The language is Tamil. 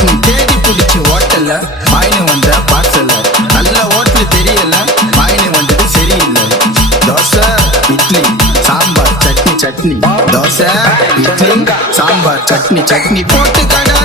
நீ தேடி பிடிச்ச ஹோட்டல்ல வாயினு வந்த பார்சல்ல நல்ல ஹோட்டல் தெரியல வாயினு வந்தது சரியில்லை. தோசை இட்லி சாம்பார் சட்னி சட்னி, தோசை இட்லி சாம்பார் சட்னி சட்னி போட்டு கடை